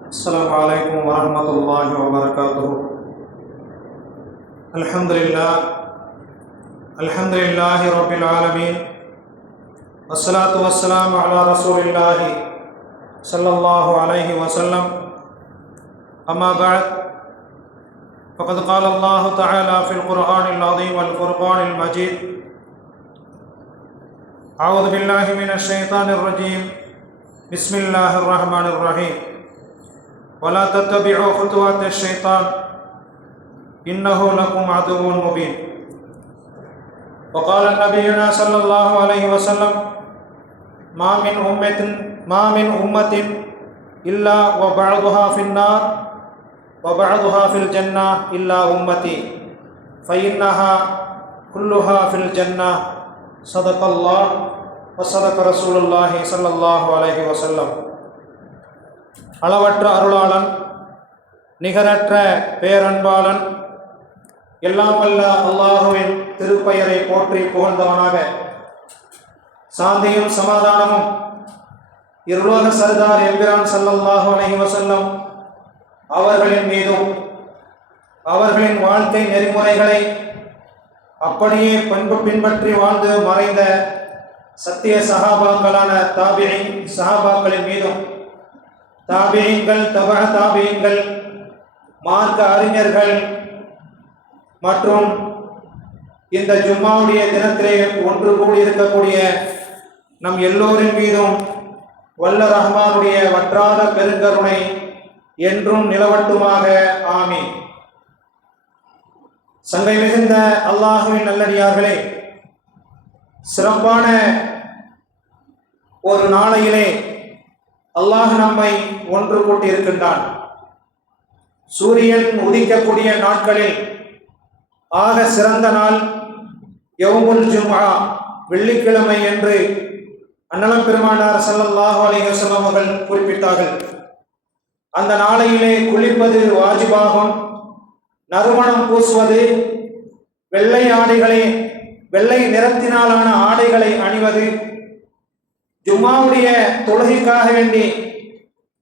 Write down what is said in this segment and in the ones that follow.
السلام علیکم ورحمۃ اللہ وبرکاتہ الحمد للہ الحمد للہ رب العالمین وسلاۃ والسلام علی رسول اللہ صلی اللہ علیہ وسلم. اما بعد، فقد قال اللہ تعالی فی القرآن العظیم والفرقان المجید اعوذ باللہ من الشیطان الرجیم بسم اللہ الرحمن الرحیم ولا تتبعوا خطوات الشيطان إنه لكم عدو مبين. وقال نبينا صلى الله عليه وسلم ما من أمة ما من أمة إلا وبعضها في النار وبعضها في الجنة إلا أمتي فإنها كلها في الجنة. صدق الله وصدق رسول الله صلى الله عليه وسلم. அளவற்ற அருளாளன் நிகரற்ற பேரன்பாளன் எல்லாம் வல்ல அல்லாஹுவின் திருப்பெயரை போற்றி புகழ்ந்தவனாக. சாந்தியும் சமாதானமும் இருலோக சர்தார் எம்பிரான் சல்லல்லாஹு அலஹி வசல்லம் அவர்களின் மீதும் அவர்களின் வாழ்க்கை நெறிமுறைகளை அப்படியே பண்பு பின்பற்றி வாழ்ந்து மறைந்த சத்திய சகாபாக்களான தாபியை சகாபாக்களின் மீதும் தாபியங்கள் தபக தாபியங்கள் மார்க்க அறிஞர்கள் மற்றும் இந்த ஜும்மாவுடைய தினத்திலே ஒன்று கூடி இருக்கக்கூடிய நம் எல்லோரின் மீதும் வல்ல ரஹ்மானுடைய வற்றாத பெருங்கருணை என்றும் நிலவட்டுமாக. ஆமி சங்கை மிகுந்த அல்லாஹுவின் நல்லடியார்களே சிறப்பான ஒரு நாளையிலே அல்லாஹ் நம்மை ஒன்று கூட்டி இருக்கின்றான் சூரியன் உதிக்கக்கூடிய நாட்களில் ஆக சிறந்த நாள் யவுமுல் ஜும்ஹா வெள்ளிக்கிழமை என்று அன்னலம் பெருமானார் ஸல்லல்லாஹு அலைஹி அவர்கள் குறிப்பிட்டார்கள். அந்த நாளையிலே குளிப்பது வாஜிபாகும். நறுமணம் பூசுவது வெள்ளை ஆடைகளை வெள்ளை நிறத்தினாலான ஆடைகளை அணிவது ஜும்மாவுடைய தொழுகைக்காக வேண்டி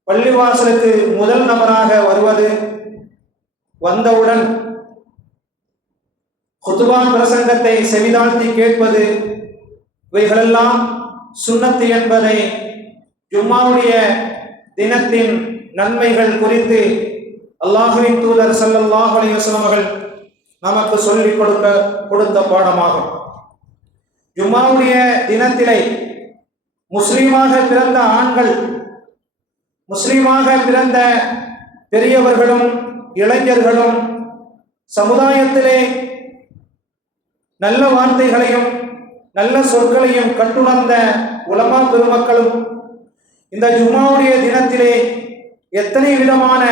பள்ளிவாசலுக்கு முதல் நபராக வருவது வந்தவுடன் குத்துபான் பிரசங்கத்தை செவிதாழ்த்தி கேட்பது இவைகளெல்லாம் சுண்ணத்து என்பதை ஜும்மாவுடைய தினத்தின் நன்மைகள் குறித்து அல்லாஹுவின் தூதர் சல்லாஹ் அலைஹி நமக்கு சொல்லிக் கொடுக்க கொடுத்த பாடமாகும். ஜும்மாவுடைய தினத்திலே முஸ்லீமாக பிறந்த ஆண்கள் முஸ்லீமாக பிறந்த பெரியவர்களும் இளைஞர்களும் சமுதாயத்திலே நல்ல வார்த்தைகளையும் நல்ல சொற்களையும் கட்டுணர்ந்த உலமா பெருமக்களும் இந்த ஜுமாவுடைய தினத்திலே எத்தனை விதமான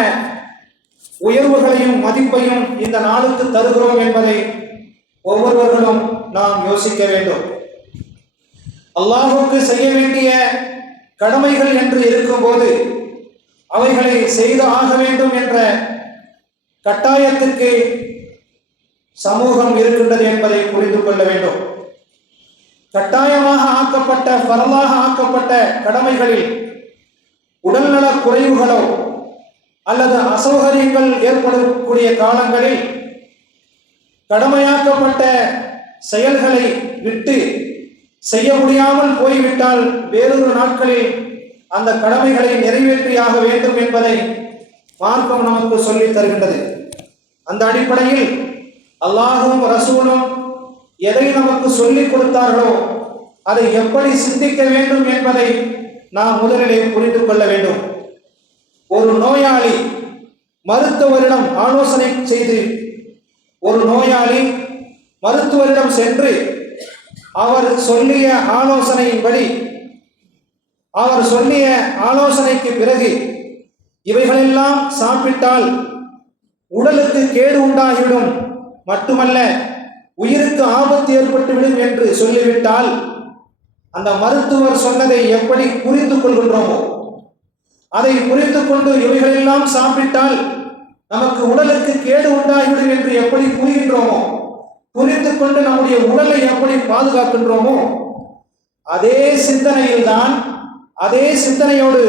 உயர்வுகளையும் மதிப்பையும் இந்த நாளுக்கு தருகிறோம் என்பதை ஒவ்வொருவர்களும் நாம் யோசிக்க வேண்டும். அல்லாஹுக்கு செய்ய வேண்டிய கடமைகள் என்று இருக்கும்போது அவைகளை செய்து ஆக வேண்டும் என்ற கட்டாயத்துக்கு சமூகம் இருக்கின்றது என்பதை புரிந்து கொள்ள வேண்டும். கட்டாயமாக ஆக்கப்பட்ட பரலாக ஆக்கப்பட்ட கடமைகளில் உடல்நல குறைவுகளோ அல்லது அசௌகரியங்கள் ஏற்படக்கூடிய காலங்களில் கடமையாக்கப்பட்ட செயல்களை விட்டு செய்ய முடியாமல் போய்விட்டால் வேறொரு நாட்களில் அந்த கடமைகளை நிறைவேற்றியாக வேண்டும் என்பதை மார்க்கம் நமக்கு சொல்லித் தருகின்றது. அந்த அடிப்படையில் அல்லாஹும் ரசூலும் எதை நமக்கு சொல்லிக் கொடுத்தார்களோ அதை எப்படி சிந்திக்க வேண்டும் என்பதை நாம் முதலிலே புரிந்து கொள்ள வேண்டும். ஒரு நோயாளி மருத்துவரிடம் ஆலோசனை செய்து ஒரு நோயாளி மருத்துவரிடம் சென்று அவர் சொல்லிய ஆலோசனையின்படி அவர் சொல்லிய ஆலோசனைக்கு பிறகு இவைகளெல்லாம் சாப்பிட்டால் உடலுக்கு கேடு உண்டாகிவிடும். மட்டுமல்ல உயிருக்கு ஆபத்து ஏற்பட்டுவிடும் என்று சொல்லிவிட்டால் அந்த மருத்துவர் சொன்னதை எப்படி புரிந்து கொள்கின்றோமோ அதை புரிந்து கொண்டு இவைகளெல்லாம் சாப்பிட்டால் நமக்கு உடலுக்கு கேடு உண்டாகிவிடும் என்று எப்படி புரிகின்றோமோ புரிந்து கொண்டு நம்முடைய உடலை எப்படி பாதுகாக்கின்றோமோ அதே சிந்தனையில்தான் அதே சிந்தனையோடு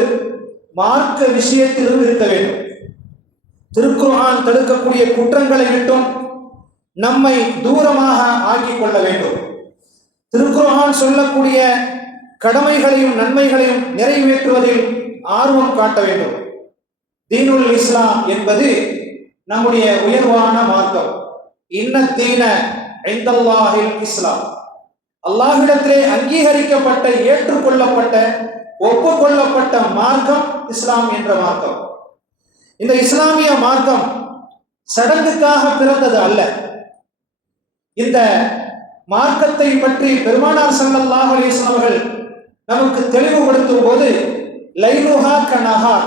மார்க்க விஷயத்திலும் இருக்க வேண்டும். திருக்குர்ஆன் தடுக்கக்கூடிய குற்றங்களை விட்டும் நம்மை தூரமாக ஆக்கிக் கொள்ள வேண்டும். திருக்குர்ஆன் சொல்லக்கூடிய கடமைகளையும் நன்மைகளையும் நிறைவேற்றுவதில் ஆர்வம் காட்ட வேண்டும். தீனுல் இஸ்லாம் என்பது நம்முடைய உயர்வான மார்க்கம். இன்ன இஸ்லாம் அல்லாஹிடத்திலே அங்கீகரிக்கப்பட்ட ஏற்றுக்கொள்ளப்பட்ட ஒப்புக்கொள்ளப்பட்ட மார்க்கம் இஸ்லாம் என்ற மார்க்கம் இந்த இஸ்லாமிய மார்க்கம் சடங்குக்காக பிறந்தது அல்ல இந்த மார்க்கத்தை பற்றி பெருமானார் ஸல்லல்லாஹு அலைஹி அவர்கள் நமக்கு தெளிவுபடுத்தும் போது லைலுஹா கனஹா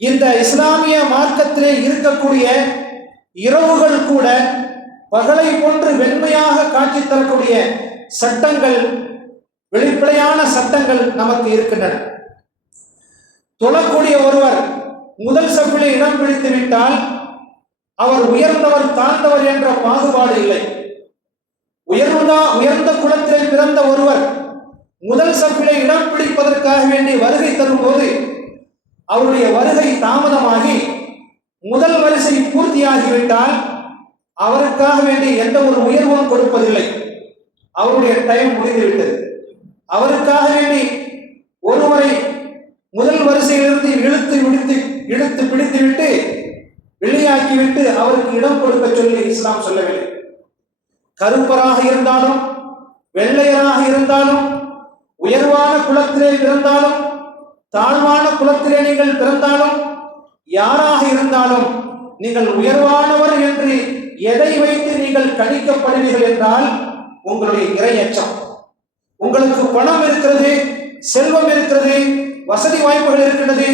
இந்த இஸ்லாமிய மார்க்கத்திலே இருக்கக்கூடிய இரவுகள் கூட பகலை போன்று வெண்மையாக காட்சி தரக்கூடிய சட்டங்கள் வெளிப்படையான சட்டங்கள் நமக்கு இருக்கின்றன. தொழக்கூடிய ஒருவர் முதல் சப்பிலே இடம் பிடித்து விட்டால் அவர் உயர்ந்தவர் தாழ்ந்தவர் என்ற பாகுபாடு இல்லை. உயர்ந்தா உயர்ந்த குலத்திலே பிறந்த ஒருவர் முதல் சப்பிலே இடம் பிடிப்பதற்காக வேண்டி வருகை தரும்போது அவருடைய வருகை தாமதமாகி முதல் வரிசை பூர்த்தியாகிவிட்டால் அவருக்காக வேண்டி எந்த ஒரு உயர்வும் கொடுப்பதில்லை. அவருடைய டைம் முடிந்துவிட்டது. அவருக்காக வேண்டி ஒருவரை முதல் வரிசையிலிருந்து இழுத்து விடுத்து இழுத்து பிடித்துவிட்டு வெளியாக்கிவிட்டு அவருக்கு இடம் கொடுக்க சொல்லி இஸ்லாம் சொல்லவில்லை. கருப்பராக இருந்தாலும் வெள்ளையராக இருந்தாலும் உயர்வான குலத்திலே பிறந்தாலும் தாழ்வான குலத்திலே நீங்கள் பிறந்தாலும் யாராக இருந்தாலும் நீங்கள் உயர்வானவர் என்று எதை வைத்து நீங்கள் கணிக்கப்படுவீர்கள் என்றால் உங்களுடைய இரையச்சம். உங்களுக்கு பணம் இருக்கிறது செல்வம் இருக்கிறது வசதி வாய்ப்புகள் இருக்கின்றது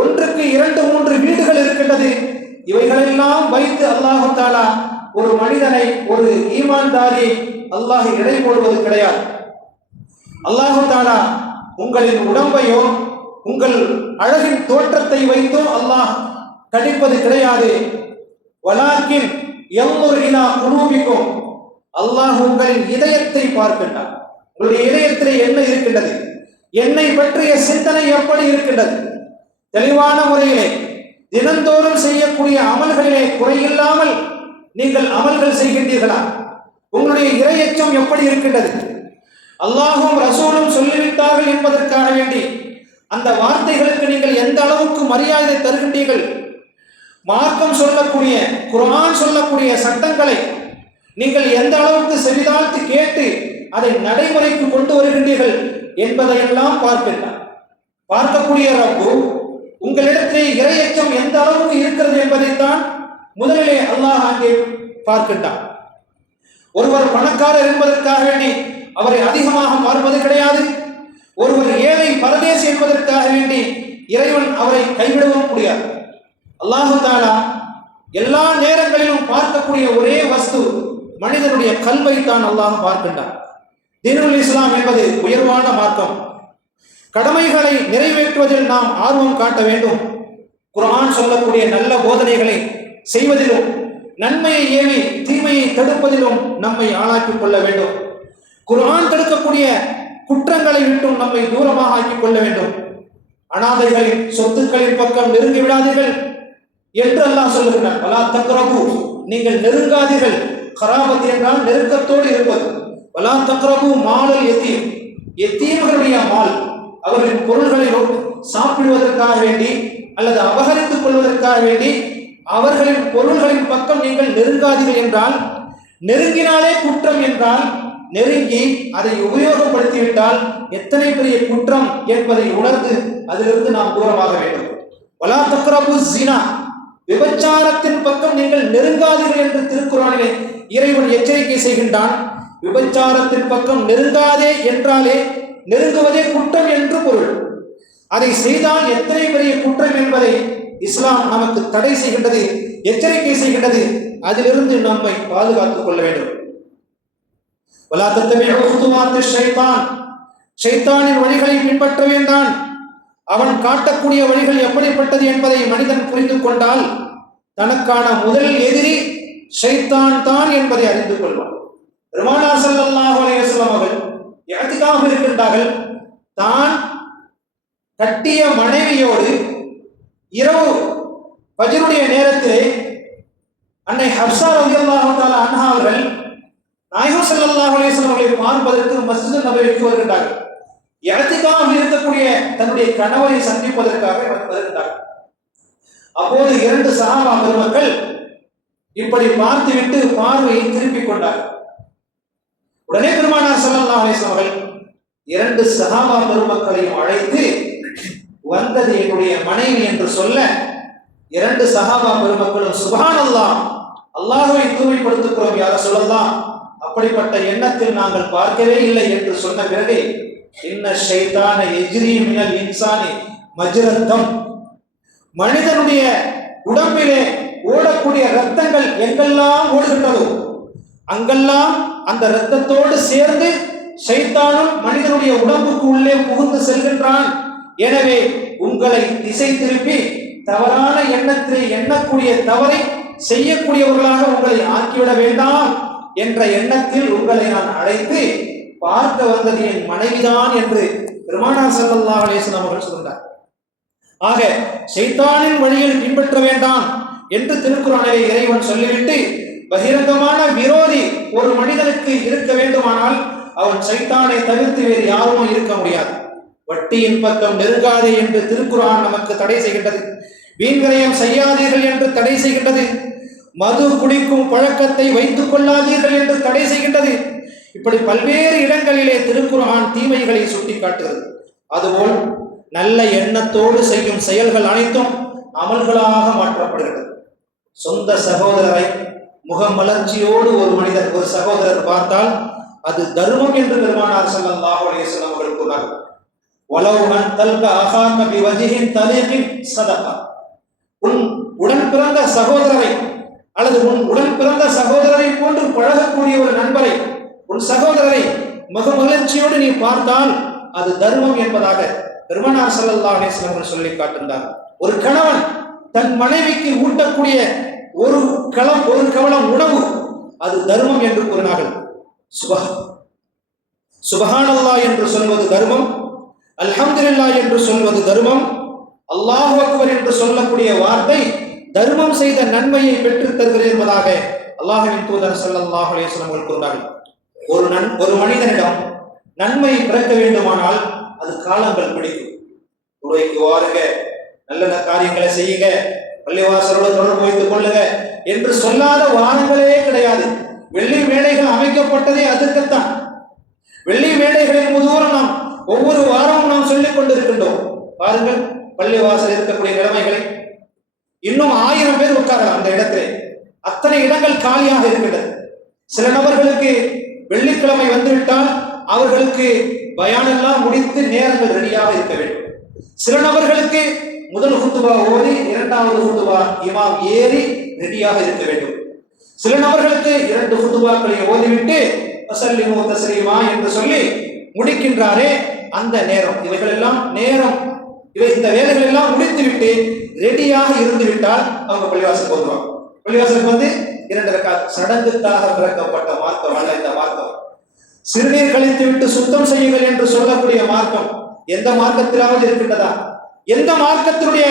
ஒன்றுக்கு இரண்டு மூன்று வீடுகள் இருக்கின்றது. இவைகளெல்லாம் வைத்து அல்லாஹு தாலா ஒரு மனிதனை ஒரு ஈமான்தாரி அல்லாஹ் இடை போடுவது கிடையாது. அல்லாஹு தாலா உங்களின் உடம்பையோ உங்கள் அழகின் தோற்றத்தை வைத்தோ அல்லாஹ் கணிப்பது கிடையாது. வலாக்கின் எவ்வொரு குழுவிக்கும் அல்லாஹ் உங்களின் இதயத்தை பார்க்கின்றார் உங்களுடைய இதயத்திலே என்ன இருக்கின்றது? என்னை பற்றிய சிந்தனை எப்படி இருக்கின்றது? தெளிவான முறையிலே தினந்தோறும் செய்யக்கூடிய அமல்களிலே குறையில்லாமல் நீங்கள் அமல்கள் செய்கின்றீர்களா? உங்களுடைய இரையச்சம் எப்படி இருக்கின்றது? அல்லாஹும் ரசூலும் சொல்லிவிட்டார்கள் என்பதற்காக வேண்டி அந்த வார்த்தைகளுக்கு நீங்கள் எந்த அளவுக்கு மரியாதை தருகின்றீர்கள்? மார்க்கம் சொல்லக்கூடிய குரான் சொல்லக்கூடிய சட்டங்களை நீங்கள் எந்த அளவுக்கு செவிதாழ்த்து கேட்டு அதை நடைமுறைக்கு கொண்டு வருகின்றீர்கள் என்பதையெல்லாம் பார்க்கின்றார். பார்க்கக்கூடிய ரப்பு உங்களிடத்திலே இரையச்சம் எந்த அளவுக்கு இருக்கிறது என்பதைத்தான் முதலிலே அல்லாஹ் அங்கே பார்க்கின்றான். ஒருவர் பணக்காரர் என்பதற்காக வேண்டி அவரை அதிகமாக பார்ப்பது கிடையாது. ஒருவர் ஏழை பரதேசி என்பதற்காக வேண்டி இறைவன் அவரை கைவிடவும் முடியாது. அல்லாஹு தாலா எல்லா நேரங்களிலும் பார்க்கக்கூடிய ஒரே வஸ்து மனிதனுடைய கல்வை தான் அல்லாஹ் பார்க்கின்றான். தீனுல் இஸ்லாம் என்பது உயர்வான மார்க்கம். கடமைகளை நிறைவேற்றுவதில் நாம் ஆர்வம் காட்ட வேண்டும். குரான் சொல்லக்கூடிய நல்ல போதனைகளை செய்வதிலும் நன்மையை ஏவி தீமையை தடுப்பதிலும் நம்மை ஆளாக்கிக் கொள்ள வேண்டும். குரான் தடுக்கக்கூடிய குற்றங்களை விட்டும் நம்மை தூரமாக ஆக்கிக் கொள்ள வேண்டும். அனாதைகளின் சொத்துக்களின் பக்கம் நெருங்கி விடாதீர்கள் என்று அல்லாஹ் சொல்லுகிறார் வலா தக்ரபு நீங்கள் நெருங்காதீர்கள். கராபத் என்றால் நெருக்கத்தோடு இருப்பது. வலா தக்ரபு மாலல் எத்தீம் எத்தீம்களுடைய மால் அவர்களின் பொருள்களை சாப்பிடுவதற்காக வேண்டி அல்லது அபகரித்துக் கொள்வதற்காக வேண்டி அவர்களின் பொருள்களின் பக்கம் நீங்கள் நெருங்காதீர்கள் என்றால் நெருங்கினாலே குற்றம் என்றால் நெருங்கி அதை உபயோகப்படுத்திவிட்டால் எத்தனை பெரிய குற்றம் என்பதை உணர்ந்து அதிலிருந்து நாம் தூரமாக வேண்டும். வலா தக்ரபு ஜினா விபச்சாரத்தின் பக்கம் நீங்கள் நெருங்காதீர்கள் என்று திருக்குறானிலே இறைவன் எச்சரிக்கை செய்கின்றான். விபச்சாரத்தின் பக்கம் நெருங்காதே என்றாலே நெருங்குவதே குற்றம் என்று பொருள். அதை செய்தால் எத்தனை பெரிய குற்றம் என்பதை இஸ்லாம் நமக்கு தடை செய்கின்றது எச்சரிக்கை செய்கின்றது அதிலிருந்து நம்மை பாதுகாத்துக் கொள்ள வேண்டும். வலா தத்தபிஉ குதுவாத்தி ஷைத்தான் ஷைத்தானின் வழிகளை பின்பற்ற வேண்டாம். அவன் காட்டக்கூடிய வழிகள் எப்படிப்பட்டது என்பதை மனிதன் புரிந்து கொண்டால் தனக்கான முதல் எதிரி ஷைத்தான் தான் என்பதை அறிந்து கொள்வான். பெருமானா ஸல்லல்லாஹு அலைஹி அவர்கள் இருக்கின்றார்கள். தான் கட்டிய மனைவியோடு இரவு பஜருடைய நேரத்திலே அன்னை ஹப்சா ரலியல்லாஹு அன்ஹா அவர்கள் நாயகம் ஸல்லல்லாஹு அலைஹி அவர்களை பார்ப்பதற்கு மஸ்ஜித் நபைக்கு வருகின்றார்கள் இடத்துக்காக இருக்கக்கூடிய தன்னுடைய கணவரை சந்திப்பதற்காக வருகின்றார்கள் அப்போது இரண்டு சகாபா பெருமக்கள் இப்படி பார்த்துவிட்டு பார்வையை திருப்பிக் கொண்டார். உடனே பெருமானார் ஸல்லல்லாஹு அலைஹி அவர்கள் இரண்டு சகாபா பெருமக்களையும் அழைத்து வந்தது என்னுடைய மனைவி என்று சொல்ல இரண்டு சகாபா பெருமக்களும் சுபான் அல்லாம் அல்லாஹுவை தூய்மைப்படுத்துகிறோம் யார சொல்லலாம் அப்படிப்பட்ட எண்ணத்தில் நாங்கள் பார்க்கவே இல்லை என்று சொன்ன பிறகு இன்ன ஷைத்தான எஜிரி மினல் இன்சானி மஜிரத்தம். மனிதனுடைய உடம்பிலே ஓடக்கூடிய ரத்தங்கள் எங்கெல்லாம் ஓடுகின்றதோ அங்கெல்லாம் அந்த இரத்தத்தோடு சேர்ந்து சைத்தானும் மனிதனுடைய உடம்புக்கு உள்ளே புகுந்து செல்கின்றான். எனவே உங்களை திசை திருப்பி தவறான எண்ணத்திலே எண்ணக்கூடிய தவறை செய்யக்கூடியவர்களாக உங்களை ஆக்கிவிட வேண்டாம். என்ற எண்ணத்தில் உங்களை நான் அழைத்து பார்க்க வந்தது என் மனைவிதான் என்று பெருமானார் செல்லல்லா அலேசன் அவர்கள் சொல்கிறார் ஆக சைத்தானின் வழியில் பின்பற்ற வேண்டாம் என்று திருக்குறானிலே இறைவன் சொல்லிவிட்டு பகிரங்கமான விரோதி ஒரு மனிதனுக்கு இருக்க வேண்டுமானால் அவன் சைத்தானை தவிர்த்து வேறு யாரும் இருக்க முடியாது. வட்டியின் பக்கம் நெருங்காதே என்று திருக்குறான் நமக்கு தடை செய்கின்றது. வீண்கரையம் செய்யாதீர்கள் என்று தடை செய்கின்றது. மது குடிக்கும் பழக்கத்தை வைத்துக் கொள்ளாதீர்கள் என்று தடை செய்கின்றது. இப்படி பல்வேறு இடங்களிலே திருக்குறான் தீமைகளை சுட்டிக்காட்டுகிறது. அதுபோல் நல்ல எண்ணத்தோடு செய்யும் செயல்கள் அனைத்தும் அமல்களாக மாற்றப்படுகிறது. சொந்த சகோதரரை முகமலர்ச்சியோடு ஒரு மனிதர் ஒரு சகோதரர் பார்த்தால் அது தர்மம் என்று பெருமானார் ஸல்லல்லாஹு அலைஹி வஸல்லம் அவர்கள் கூறினார்கள் வலவு அன் தல்க அஹாக பிவஜிஹின் சதகா. உன் உடன் பிறந்த சகோதரரை அல்லது உன் உடன் பிறந்த சகோதரரை போன்று பழகக்கூடிய ஒரு நண்பரை உன் சகோதரரை முகமலர்ச்சியோடு நீ பார்த்தால் அது தர்மம் என்பதாக பெருமனார் சல்லா அலைஹி சொல்லி காட்டுகின்றார் ஒரு கணவன் தன் மனைவிக்கு ஊட்டக்கூடிய ஒரு களம் ஒரு கவலம் உணவு அது தர்மம் என்று கூறினார்கள். சுபஹ சுபஹானல்லா என்று சொல்வது தர்மம் அல்ஹம்துல்லா என்று சொல்வது தர்மம் அல்லாஹ் அக்பர் என்று சொல்லக்கூடிய வார்த்தை தர்மம் செய்த நன்மையை பெற்று தருகிறேன் என்பதாக அல்லாஹின் தூதர் சல்லாஹ் அலைஹி அவர்கள் கூறினார்கள் ஒரு நன் ஒரு மனிதனிடம் நன்மை பிறக்க வேண்டுமானால் அது காலங்கள் பிடிக்கும். துறைக்கு வாருங்க நல்ல நல்ல காரியங்களை செய்யுங்க பள்ளிவாசலோடு தொடர்பு வைத்துக் கொள்ளுங்க என்று சொல்லாத வாரங்களே கிடையாது. வெள்ளி மேடைகள் அமைக்கப்பட்டதே அதுக்குத்தான். வெள்ளி மேடைகளின் முதுவரம் நாம் ஒவ்வொரு வாரமும் நாம் சொல்லிக் கொண்டிருக்கின்றோம். பாருங்கள் பள்ளிவாசல் இருக்கக்கூடிய இன்னும் ஆயிரம் பேர் உட்காரலாம் அந்த இடத்துல. அத்தனை இடங்கள் காலியாக இருக்கிறது. சில நபர்களுக்கு வெள்ளிக்கிழமை வந்துவிட்டால் அவர்களுக்கு பயானெல்லாம் முடித்து நேரங்கள் ரெடியாக இருக்க வேண்டும். சில நபர்களுக்கு முதல் ஹுத்துபா ஓதி இரண்டாவது ஹுத்துபா இமாம் ஏறி ரெடியாக இருக்க வேண்டும். சில நபர்களுக்கு இரண்டு ஹுத்துபாக்களை ஓதிவிட்டு வசல்லிமு தஸ்லீமா என்று சொல்லி முடிக்கின்றாரே அந்த நேரம். இவைகள் எல்லாம் நேரம் இவை இந்த வேலைகள் எல்லாம் முடித்துவிட்டு ரெடியாக இருந்து விட்டால் அவங்க பள்ளிவாசல் போதுவாங்க பள்ளிவாசலுக்கு வந்து இரண்டு ரக்கா சடங்குக்காக பிறக்கப்பட்ட மார்க்கம் அல்ல இந்த மார்க்கம். சிறுநீர் கழித்து விட்டு சுத்தம் செய்யுங்கள் என்று சொல்லக்கூடிய மார்க்கம் எந்த மார்க்கத்திலாவது இருக்கின்றதா? எந்த மார்க்கத்தினுடைய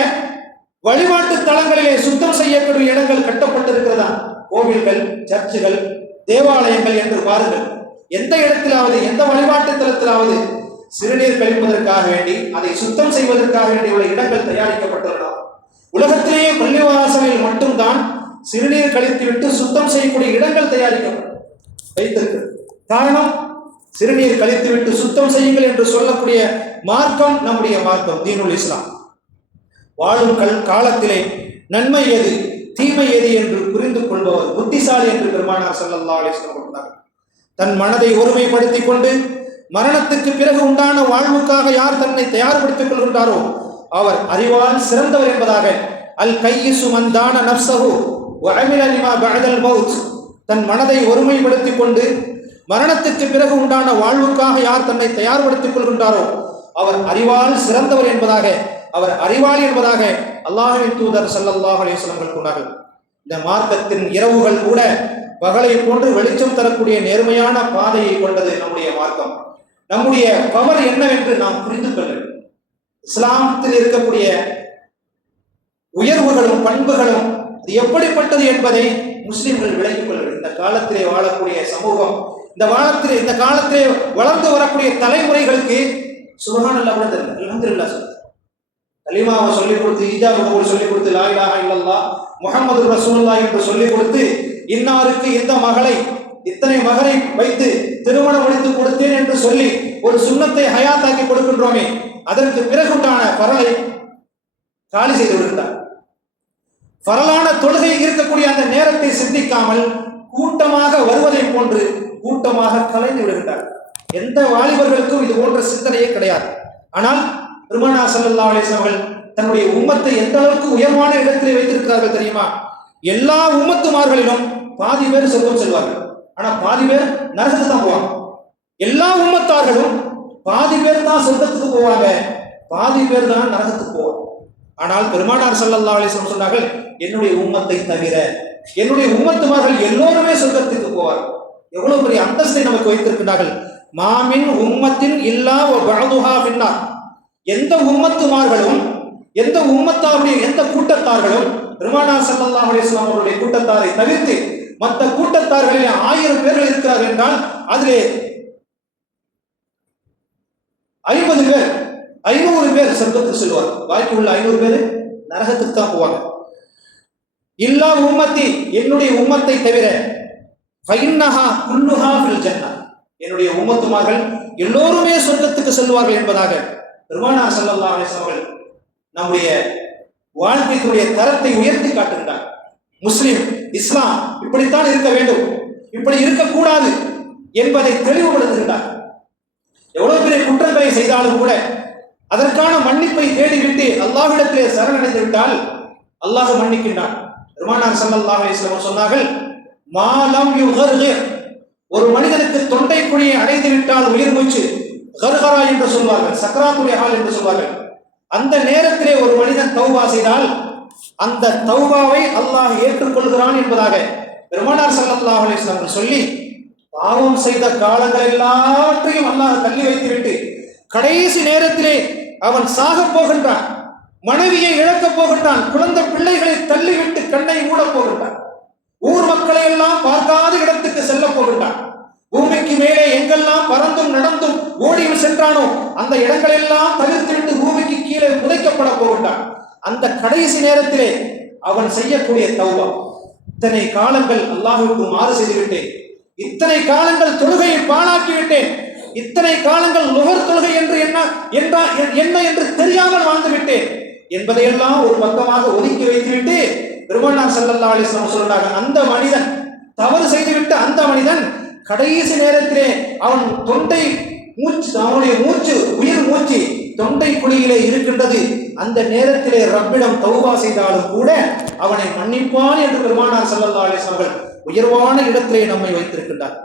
வழிபாட்டு தலங்களிலே சுத்தம் செய்யக்கூடிய இடங்கள் கட்டப்பட்டிருக்கிறதா? கோவில்கள் சர்ச்சுகள் தேவாலயங்கள் என்று பாருங்கள். எந்த இடத்திலாவது எந்த வழிபாட்டு தலத்திலாவது சிறுநீர் கழிப்பதற்காக வேண்டி அதை சுத்தம் செய்வதற்காக வேண்டிய உள்ள இடங்கள் தயாரிக்கப்பட்டுள்ளன. உலகத்திலேயே பள்ளிவாசலில் மட்டும்தான் சிறுநீர் கழித்துவிட்டு சுத்தம் செய்யக்கூடிய இடங்கள் தயாரிக்கப்படும். வைத்திருக்கு காரணம் சிறுநீர் கழித்துவிட்டு சுத்தம் செய்யுங்கள் என்று சொல்லக்கூடிய மார்க்கம் நம்முடைய மார்க்கம் தீனுல் இஸ்லாம். வாழும் கல் காலத்திலே நன்மை எது தீமை எது என்று புரிந்து கொள்பவர் புத்திசாலி என்று பெருமானார் ஸல்லல்லாஹு அலிஸ்லாம் கொண்டார் தன் மனதை ஒருமைப்படுத்திக் கொண்டு மரணத்துக்கு பிறகு உண்டான வாழ்வுக்காக யார் தன்னை தயார்படுத்திக் கொள்கின்றாரோ அவர் அறிவால் சிறந்தவர் என்பதாக அல் கையிசு மந்தான நப்சஹு வஅமில பகதல் பௌத் தன் மனதை ஒருமைப்படுத்திக் கொண்டு மரணத்துக்கு பிறகு உண்டான வாழ்வுக்காக யார் தன்னை தயார்படுத்திக் கொள்கின்றாரோ அவர் அறிவால் சிறந்தவர் என்பதாக அவர் அறிவாளி என்பதாக அல்லாஹின் தூதர் சல்லாஹ் அலைஹி வஸல்லம் கூறினார்கள் இந்த மார்க்கத்தின் இரவுகள் கூட பகலை போன்று வெளிச்சம் தரக்கூடிய நேர்மையான பாதையை கொண்டது நம்முடைய மார்க்கம். நம்முடைய பவர் என்னவென்று நாம் புரிந்து கொள்ள வேண்டும். இஸ்லாமத்தில் இருக்கக்கூடிய உயர்வுகளும் பண்புகளும் அது எப்படிப்பட்டது என்பதை முஸ்லிம்கள் விளங்கிக் கொள்ள வேண்டும். இந்த காலத்திலே வாழக்கூடிய சமூகம் இந்த காலத்திலே இந்த காலத்திலே வளர்ந்து வரக்கூடிய தலைமுறைகளுக்கு சுபகான் அல்லா கூட தெரியல கலிமாவை சொல்லிக் கொடுத்து ஈஜா கபூல் சொல்லிக் கொடுத்து லா இல்லல்லா முகமது ரசூல்லா என்று சொல்லிக் கொடுத்து இன்னாருக்கு இந்த மகளை இத்தனை மகனை வைத்து திருமணம் முடித்து கொடுத்தேன் என்று சொல்லி ஒரு சுண்ணத்தை ஹயாத்தாக்கி கொடுக்கின்றோமே அதற்கு பிறகுண்டான பரலை காலி செய்து விடுகிறார். பரலான தொழுகை இருக்கக்கூடிய அந்த நேரத்தை சிந்திக்காமல் கூட்டமாக வருவதை போன்று கூட்டமாக கலைந்து விடுகிறார். எந்த வாலிபர்களுக்கும் இது போன்ற சிந்தனையே கிடையாது. ஆனால் பெருமானா சல்லா அலைஹி அவர்கள் தன்னுடைய உம்மத்தை எந்த அளவுக்கு உயர்வான இடத்திலே வைத்திருக்கிறார்கள் தெரியுமா? எல்லா உம்மத்துமார்களிலும் பாதி பேர் சொர்க்கம் செல்வார்கள். ஆனா பாதி பேர் நரகத்துக்கு தான் போவாங்க. எல்லா உம்மத்தார்களும் பாதி பேர் தான் சொர்க்கத்துக்கு போவாங்க. பாதி பேர் தான் நரகத்துக்கு போவாங்க. ஆனால் பெருமானார் சல்லல்லா அலைஹி சொன்னார்கள் என்னுடைய உம்மத்தை தவிர என்னுடைய உம்மத்துமார்கள் எல்லோருமே சொர்க்கத்துக்கு போவார் எவ்வளவு பெரிய அந்தஸ்தை நமக்கு வைத்திருக்கிறார்கள் மாமின் உம்மத்தின் இல்லா பழதுஹா பின்னார் எந்த உம்மத்துமார்களும் எந்த உம்மத்தாருடைய எந்த கூட்டத்தார்களும் பெருமானார் சல்லல்லா அலிஸ்லாம் அவருடைய கூட்டத்தாரை தவிர்த்து மற்ற கூட்டத்தார்களிலே ஆயிரம் பேர்கள் இருக்கிறார்கள் என்றால் அதிலே ஐம்பது பேர் ஐநூறு பேர் சொர்க்கத்துக்கு செல்வார் பாக்கி உள்ள ஐநூறு பேர் நரகத்துக்கு தான் போவாங்க. இல்லா உம்மத்தி என்னுடைய உம்மத்தை தவிர ஃபைன்னஹா குல்லுஹா ஃபில் ஜன்னா என்னுடைய உம்மத்துமார்கள் எல்லோருமே சொர்க்கத்துக்கு செல்வார்கள் என்பதாக பெருமானார் ஸல்லல்லாஹு அலைஹி அவர்கள் நம்முடைய வாழ்க்கைக்குரிய தரத்தை உயர்த்தி காட்டுகிறார் முஸ்லிம் இஸ்லாம் இப்படித்தான் இருக்க வேண்டும். இப்படி இருக்கக்கூடாது என்பதை தெளிவுபடுத்துகின்றார் எவ்வளவு பெரிய குற்றங்களை செய்தாலும் கூட அதற்கான மன்னிப்பை தேடிவிட்டு அல்லாஹிடத்திலே சரணடைந்து விட்டால் அல்லாஹ் மன்னிக்கின்றான். பெருமானார் ஸல்லல்லாஹு அலைஹி சொன்னார்கள் மாலம் ஒரு மனிதனுக்கு தொண்டை குழியை அடைந்து விட்டால் உயிர் மூச்சு ஹர்ஹரா என்று சொல்வார்கள் சக்கராத்துடைய ஹால் என்று சொல்வார்கள். அந்த நேரத்திலே ஒரு மனிதன் தௌபா செய்தால் அந்த தௌபாவை அல்லாஹ் ஏற்றுக்கொள்கிறான் என்பதாக பெருமானார் சல்லாஹ் அலிஸ்லாம் சொல்லி பாவம் செய்த காலங்கள் எல்லாற்றையும் அல்லாஹ் தள்ளி வைத்துவிட்டு கடைசி நேரத்திலே அவன் சாகப் போகின்றான் மனைவியை இழக்கப் போகின்றான் குழந்தை பிள்ளைகளை தள்ளிவிட்டு கண்ணை மூடப் போகின்றான் ஊர் மக்களை எல்லாம் பார்க்காத இடத்துக்கு செல்ல போகின்றான் பூமிக்கு மேலே எங்கெல்லாம் பறந்தும் நடந்தும் ஓடியும் சென்றானோ அந்த இடங்களெல்லாம் தவிர்த்துவிட்டு பூமிக்கு கீழே புதைக்கப்பட போகின்றான். அந்த கடைசி நேரத்திலே அவன் செய்யக்கூடிய தௌபா. இத்தனை காலங்கள் அல்லாஹுக்கு மாறு செய்துவிட்டேன். இத்தனை காலங்கள் தொழுகையை பாழாக்கி விட்டேன். இத்தனை காலங்கள் நுகர் தொழுகை என்று என்ன என்றா என்ன என்று தெரியாமல் வாழ்ந்து விட்டேன். என்பதையெல்லாம் ஒரு பக்கமாக ஒதுக்கி வைத்துவிட்டு பெருமானார் ஸல்லல்லாஹு அலிஸ்லாம் சொல்றாங்க அந்த மனிதன் தவறு செய்துவிட்ட அந்த மனிதன் கடைசி நேரத்திலே அவன் தொண்டை மூச்சு அவனுடைய மூச்சு உயிர் மூச்சு தொண்டை குழியிலே இருக்கின்றது. அந்த நேரத்திலே ரப்பிடம் தௌபா செய்தாலும் கூட அவனை மன்னிப்பான் என்று பெருமானார் செல்லல்லா அலைஹி உயர்வான இடத்திலே நம்மை வைத்திருக்கின்றார்.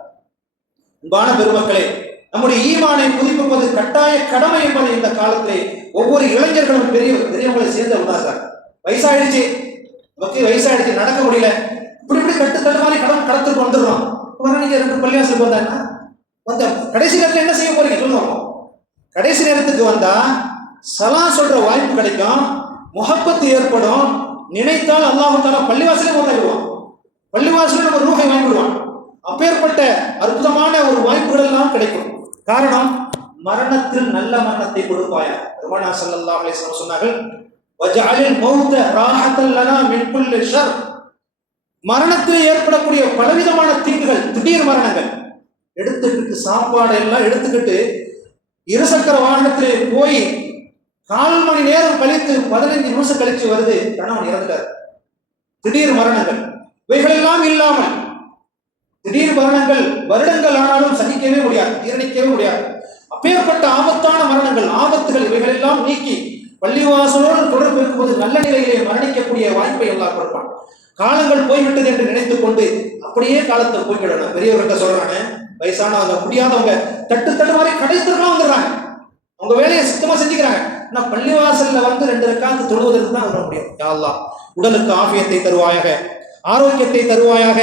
அன்பான பெருமக்களே நம்முடைய ஈமானை புதுப்பிப்பது கட்டாய கடமை என்பதை இந்த காலத்திலே ஒவ்வொரு இளைஞர்களும் பெரிய பெரியவங்களை சேர்ந்து உணர்றாங்க வயசாயிடுச்சு. நமக்கு வயசாயிடுச்சு நடக்க முடியல. இப்படி இப்படி கட்டு தட்டு மாதிரி கடன் கடத்துக்கு வந்துடுறோம். உடனே நீங்க ரெண்டு பள்ளியாசலுக்கு வந்தாங்கன்னா வந்த கடைசி நேரத்தில் என்ன செய்ய போறீங்க? சொல்லுவோம் கடைசி நேரத்துக்கு வந்தா சலா சொல்ற வாய்ப்பு கிடைக்கும். முகப்பத்து ஏற்படும். நினைத்தால் அல்லாஹு தாலா பள்ளிவாசலே கொண்டாடுவான் பள்ளிவாசலே நம்ம ரூகை வாங்கிடுவான். அப்பேற்பட்ட அற்புதமான ஒரு வாய்ப்புகள் எல்லாம் கிடைக்கும். காரணம் மரணத்தில் நல்ல மரணத்தை கொடுப்பாயா? பெருமானா ஸல்லல்லாஹு அலைஹி சொன்னார்கள் வஜஅலில் மௌத ராஹத்தல் லனா ஷர். மரணத்தில் ஏற்படக்கூடிய பலவிதமான தீங்குகள் திடீர் மரணங்கள். எடுத்துக்கிட்டு சாப்பாடு எல்லாம் எடுத்துக்கிட்டு இருசக்கர வாகனத்தில் போய் கால் மணி நேரம் கழித்து பதினைந்து நிமிஷம் கழிச்சு வருது கணவன் இறந்தார். திடீர் மரணங்கள். இவைகளெல்லாம் இல்லாமல் திடீர் மரணங்கள் வருடங்கள் ஆனாலும் சகிக்கவே முடியாது தீரணிக்கவே முடியாது. அப்பேற்பட்ட ஆபத்தான மரணங்கள் ஆபத்துகள் இவைகளெல்லாம் நீக்கி பள்ளிவாசலோடு தொடர்பு இருக்கும்போது நல்ல நிலையிலே மரணிக்கக்கூடிய வாய்ப்பை எல்லாம் கொடுப்பான். காலங்கள் போய்விட்டது என்று நினைத்துக் கொண்டு அப்படியே காலத்தை போய்விடணும் பெரியவர்கிட்ட சொல்றானே வயசானவங்க முடியாதவங்க தட்டு தட்டு மாதிரி கடைத்தெருலாம் வந்துடுறாங்க. அவங்க வேலையை சுத்தமா செஞ்சுக்கிறாங்க. ஆனா பள்ளிவாசல்ல வந்து ரெண்டு ரெக்காந்து தொழுவதற்கு தான் வர முடியும். யாழ்லாம் உடலுக்கு ஆபியத்தை தருவாயாக ஆரோக்கியத்தை தருவாயாக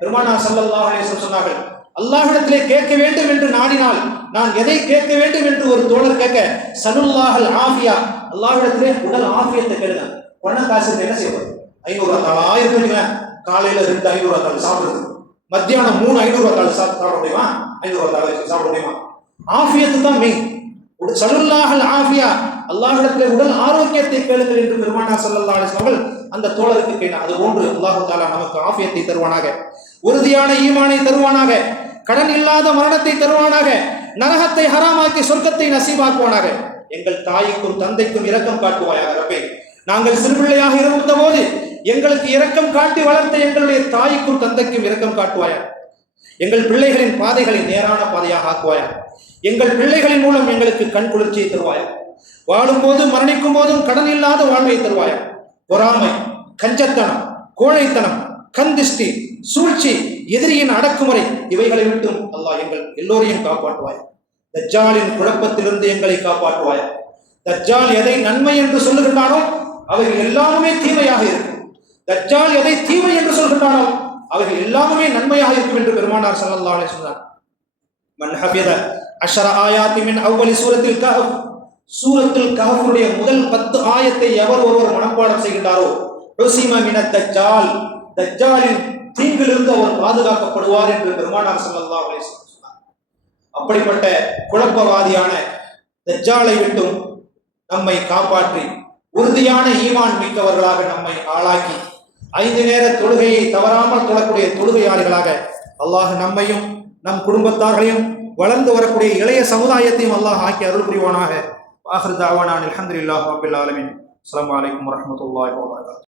பெருமானா ஸல்லல்லாஹு அலைஹி சொன்னார்கள். அல்லாஹிடத்திலே கேட்க வேண்டும் என்று நாடினால் நான் எதை கேட்க வேண்டும் என்று ஒரு தோழர் கேட்க சனுல்லாஹல் ஆஃபியா அல்லாஹிடத்திலே உடல் ஆஃபியத்தை கேளுங்க. பணம் காசு என்ன செய்வது ஐநூறு ஆயிரம் வச்சுக்கலாம் காலையில ரெண்டு ஐநூறு சாப்பிடுறது. மத்தியானம் மூணு ஐநூறு ரூபாய் தாள் சாப்பிட முடியுமா? ஐநூறு ரூபாய் தாள் சாப்பிட முடியுமா? ஆஃபியத்து தான் மெயின் சலுல்லாஹல் ஆஃபியா அல்லாஹிடத்தில் உடல் ஆரோக்கியத்தை கேளுங்கள் என்று பெருமானா ஸல்லல்லாஹு அலிஸ்லாமல் அந்த தோழருக்கு கேட்டான் அது ஒன்று அல்லாஹு தாலா நமக்கு ஆஃபியத்தை தருவானாக. உறுதியான ஈமானை தருவானாக. கடன் இல்லாத மரணத்தை தருவானாக. நரகத்தை ஹராமாக்கி சொர்க்கத்தை நசீபாக்குவானாக. எங்கள் தாய்க்கும் தந்தைக்கும் இரக்கம் காட்டுவாயாக ரப்பே. நாங்கள் சிறுபிள்ளையாக இருந்த போது எங்களுக்கு இரக்கம் காட்டி வளர்த்த எங்களுடைய தாய்க்கும் தந்தைக்கும் இரக்கம் காட்டுவாயா? எங்கள் பிள்ளைகளின் பாதைகளை நேரான பாதையாக ஆக்குவாயா? எங்கள் பிள்ளைகளின் மூலம் எங்களுக்கு கண் குளிர்ச்சியை தருவாயா? வாழும்போது மரணிக்கும் போதும் கடன் இல்லாத வாழ்வை தருவாயா? பொறாமை கஞ்சத்தனம் கோழைத்தனம் கந்திஷ்டி சூழ்ச்சி எதிரியின் அடக்குமுறை இவைகளை விட்டும் அல்லாஹ் எங்கள் எல்லோரையும் காப்பாற்றுவாய்? தஜ்ஜாலின் குழப்பத்திலிருந்து எங்களை காப்பாற்றுவாய்? தஜ்ஜால் எதை நன்மை என்று சொல்லுகின்றானோ அவை எல்லாமே தீமையாக இருக்கும். தஜ்ஜால் எதை தீமை என்று சொல்கின்றானோ அவைகள் எல்லாமே நன்மையாக இருக்கும் என்று பெருமானார் ஸல்லல்லாஹு அலைஹி சொன்னார். மன் அஷர ஆயாத்தி மின் அவ்வலி சூரத்தில் கஹப் சூரத்தில் கஹபுடைய முதல் பத்து ஆயத்தை எவர் ஒருவர் மனப்பாடம் செய்கின்றாரோ? ரோசிமா மின தஜ்ஜால். தஜ்ஜாலின் தீங்கிலிருந்து அவர் பாதுகாக்கப்படுவார் என்று பெருமானார் ஸல்லல்லாஹு அலைஹி சொன்னார். அப்படிப்பட்ட குழப்பவாதியான தஜ்ஜாலை விட்டும் நம்மை காப்பாற்றி உறுதியான ஈமான் மிக்கவர்களாக நம்மை ஆளாக்கி ஐந்து நேர தொழுகையை தவறாமல் தொழக்கூடிய தொழுகையாளிகளாக அல்லாஹ் நம்மையும் நம் குடும்பத்தார்களையும் வளர்ந்து வரக்கூடிய இளைய சமுதாயத்தையும் அல்லாஹ் ஆக்கி அருள் புரிவானாக. ஆஹிர் தாவானான் அல்ஹம்துலில்லாஹி ரப்பில் ஆலமீன். அஸ்ஸலாமு அலைக்கும்